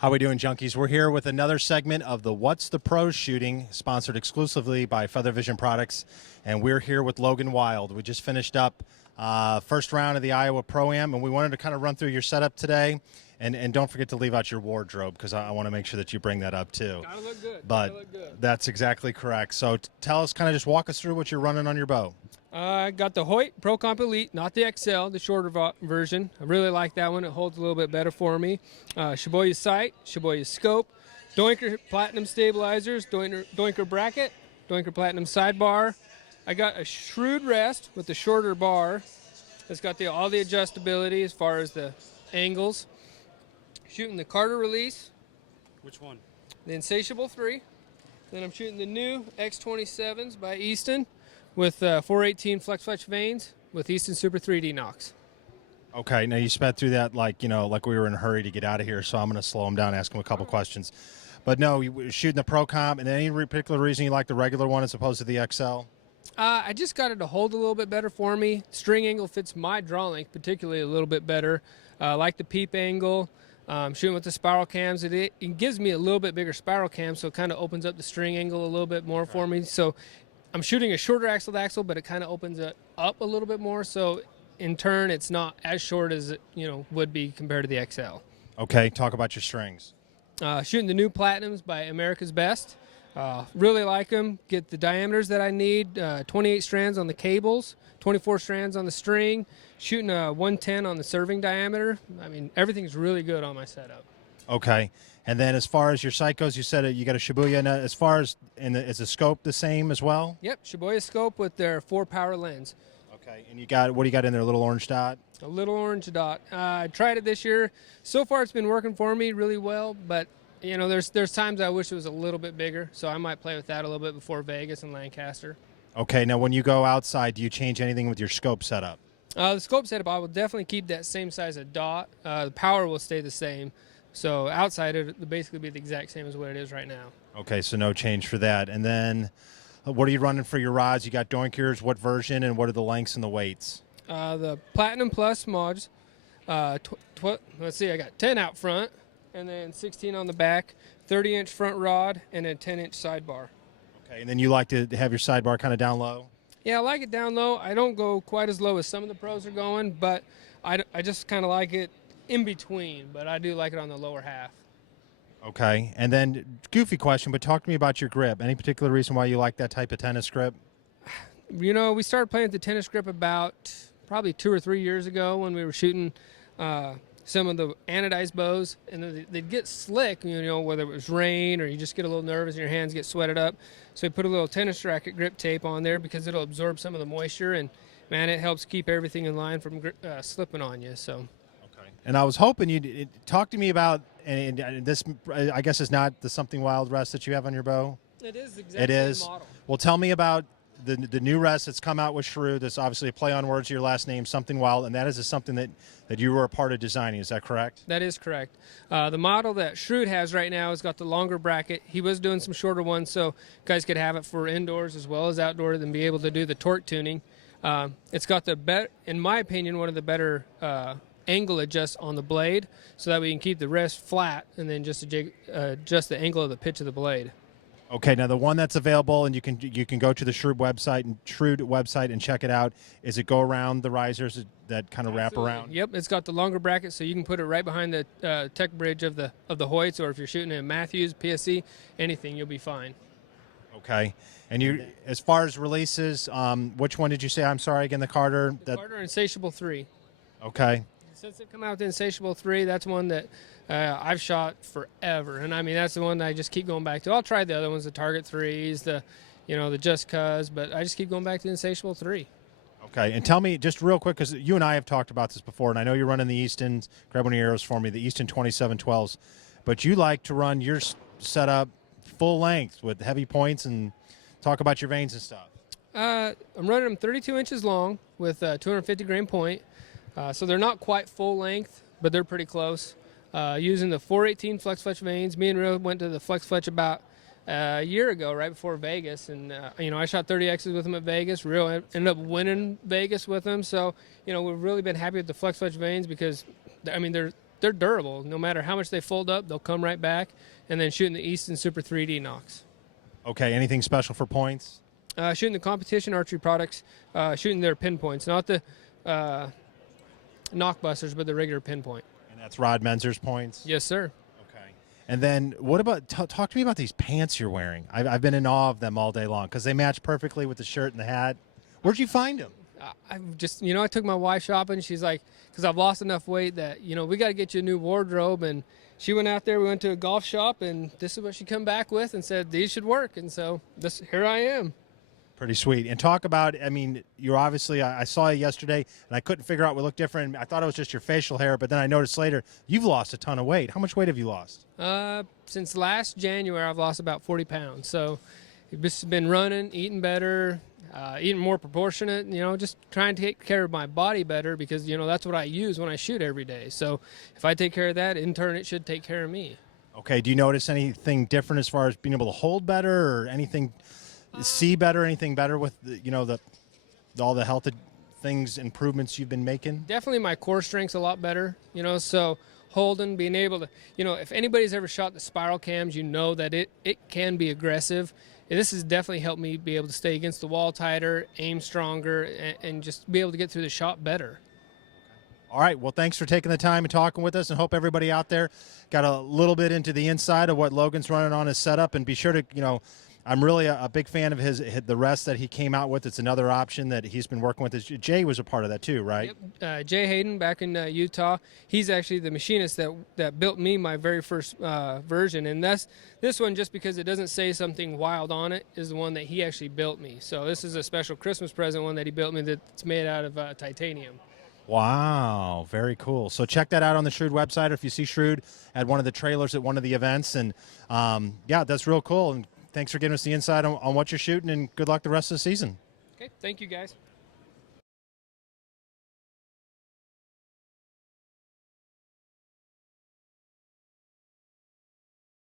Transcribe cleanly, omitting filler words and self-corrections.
How we doing, junkies? We're here with another segment of the What's the Pros shooting, sponsored exclusively by Feather Vision Products, and we're here with Logan Wilde. We just finished up first round of the Iowa Pro-Am, and we wanted to kind of run through your setup today, and don't forget to leave out your wardrobe, because I want to make sure that you bring that up too. Gotta look good. But that's exactly correct. So tell us, kind of just walk us through what you're running on your bow. I got the Hoyt Pro Comp Elite, not the XL, the shorter version. I really like that one. It holds a little bit better for me. Shibuya sight, Shibuya scope, Doinker Platinum stabilizers, Doinker bracket, Doinker Platinum sidebar. I got a Shrewd rest with the shorter bar. It's got all the adjustability as far as the angles. Shooting the Carter release. Which one? The Insatiable 3. Then I'm shooting the new X27s by Easton with 418 flex fletch vanes with Easton Super 3D Nox. Okay, now you sped through that like we were in a hurry to get out of here, so I'm going to slow him down, ask him a couple questions. But no, you were shooting the Pro Comp, and any particular reason you like the regular one as opposed to the XL? I just got it to hold a little bit better for me. String angle fits my draw length particularly a little bit better. I like the peep angle. Shooting with the spiral cams, it gives me a little bit bigger spiral cam, so it kind of opens up the string angle a little bit more for me. So I'm shooting a shorter axle to axle, but it kind of opens it up a little bit more. So in turn, it's not as short as it would be compared to the XL. Okay, talk about your strings. Shooting the new Platinums by America's Best. Really like them. Get the diameters that I need. 28 strands on the cables, 24 strands on the string. Shooting a 110 on the serving diameter. I mean, everything's really good on my setup. Okay. And then as far as your sight goes, you said you got a Shibuya. Now, as far as, is the scope the same as well? Yep, Shibuya scope with their 4-power lens. Okay. And what do you got in there, a little orange dot? A little orange dot. I tried it this year. So far it's been working for me really well, but there's times I wish it was a little bit bigger, so I might play with that a little bit before Vegas and Lancaster. Okay. Now, when you go outside, do you change anything with your scope setup? The scope setup, I will definitely keep that same size of dot. The power will stay the same. So outside, it'll basically be the exact same as what it is right now. Okay, so no change for that. And then what are you running for your rods? You got Doinkers, what version, and what are the lengths and the weights? The Platinum Plus mods. Let's see, I got 10 out front, and then 16 on the back, 30-inch front rod, and a 10-inch sidebar. Okay, and then you like to have your sidebar kind of down low? Yeah, I like it down low. I don't go quite as low as some of the pros are going, but I just kind of like it in between, but I do like it on the lower half. Okay, and then goofy question, but talk to me about your grip. Any particular reason why you like that type of tennis grip? We started playing with the tennis grip about probably 2 or 3 years ago when we were shooting some of the anodized bows, and they'd get slick, whether it was rain or you just get a little nervous and your hands get sweated up. So we put a little tennis racket grip tape on there because it'll absorb some of the moisture, and man, it helps keep everything in line from slipping on you. So. Okay. And I was hoping you'd talk to me about, and this I guess is not the Something Wild rest that you have on your bow. It is exactly the model. Well, tell me about the new rest that's come out with Shrewd. That's obviously a play on words of your last name, Something Wild, and that is something that you were a part of designing. Is that correct? That is correct. The model that Shrewd has right now has got the longer bracket. He was doing some shorter ones, so guys could have it for indoors as well as outdoors and be able to do the torque tuning. It's got in my opinion, one of the better angle adjusts on the blade, so that we can keep the rest flat and then just adjust the angle of the pitch of the blade. Okay, now the one that's available, and you can go to the Shrewd website and check it out. Is it go around the risers that kind of wrap around? Yep, it's got the longer bracket, so you can put it right behind the tech bridge of the Hoyts, or if you're shooting in Matthews, PSC, anything, you'll be fine. Okay, and as far as releases, which one did you say? I'm sorry again, the Carter. The Carter Insatiable 3. Okay. Since it come out with the Insatiable 3, that's one that I've shot forever, and I mean that's the one that I just keep going back to. I'll try the other ones, the Target 3s, the Just Cuz, but I just keep going back to the Insatiable 3. Okay, and tell me just real quick, because you and I have talked about this before, and I know you're running the Easton. Grab one of your arrows for me, the Easton 2712s, but you like to run your setup full length with heavy points, and talk about your vanes and stuff. I'm running them 32 inches long with 250 grain point. So they're not quite full length, but they're pretty close. Using the 418 flex fletch vanes. Me and Real went to the flex fletch about a year ago, right before Vegas, and I shot 30Xs with him at Vegas. Real ended up winning Vegas with him. So we've really been happy with the flex fletch vanes because, I mean, they're durable. No matter how much they fold up, they'll come right back. And then shooting the Easton Super 3D nocks. Okay, anything special for points? Shooting the competition archery products, shooting their pinpoints, not the knockbusters, but the regular pinpoint. And that's Rod Menzer's points? Yes, sir. Okay. And then what about, talk to me about these pants you're wearing. I've been in awe of them all day long because they match perfectly with the shirt and the hat. Where'd you find them? I've just, I took my wife shopping. She's like, because I've lost enough weight that, we got to get you a new wardrobe. And she went out there, we went to a golf shop, and this is what she come back with and said, these should work. And so here I am. Pretty sweet. And talk about, you're obviously, I saw you yesterday, and I couldn't figure out what looked different. I thought it was just your facial hair, but then I noticed later you've lost a ton of weight. How much weight have you lost? Since last January, I've lost about 40 pounds. So I've just been running, eating better, eating more proportionate, just trying to take care of my body better because, that's what I use when I shoot every day. So if I take care of that, in turn, it should take care of me. Okay. Do you notice anything different as far as being able to hold better or anything, see better, anything better with, all the health things, improvements you've been making? Definitely my core strength's a lot better, so holding, being able to, if anybody's ever shot the spiral cams, that it can be aggressive. This has definitely helped me be able to stay against the wall tighter, aim stronger, and just be able to get through the shot better. All right. Well, thanks for taking the time and talking with us, and hope everybody out there got a little bit into the inside of what Logan's running on his setup. And be sure to, I'm really a big fan of the rest that he came out with. It's another option that he's been working with. Jay was a part of that too, right? Yep. Jay Hayden back in Utah. He's actually the machinist that built me my very first version. And this one, just because it doesn't say something wild on it, is the one that he actually built me. So this is a special Christmas present one that he built me that's made out of titanium. Wow, very cool. So check that out on the Shrewd website, or if you see Shrewd at one of the trailers at one of the events. And yeah, that's real cool. And thanks for giving us the insight on what you're shooting, and good luck the rest of the season. Okay, thank you guys.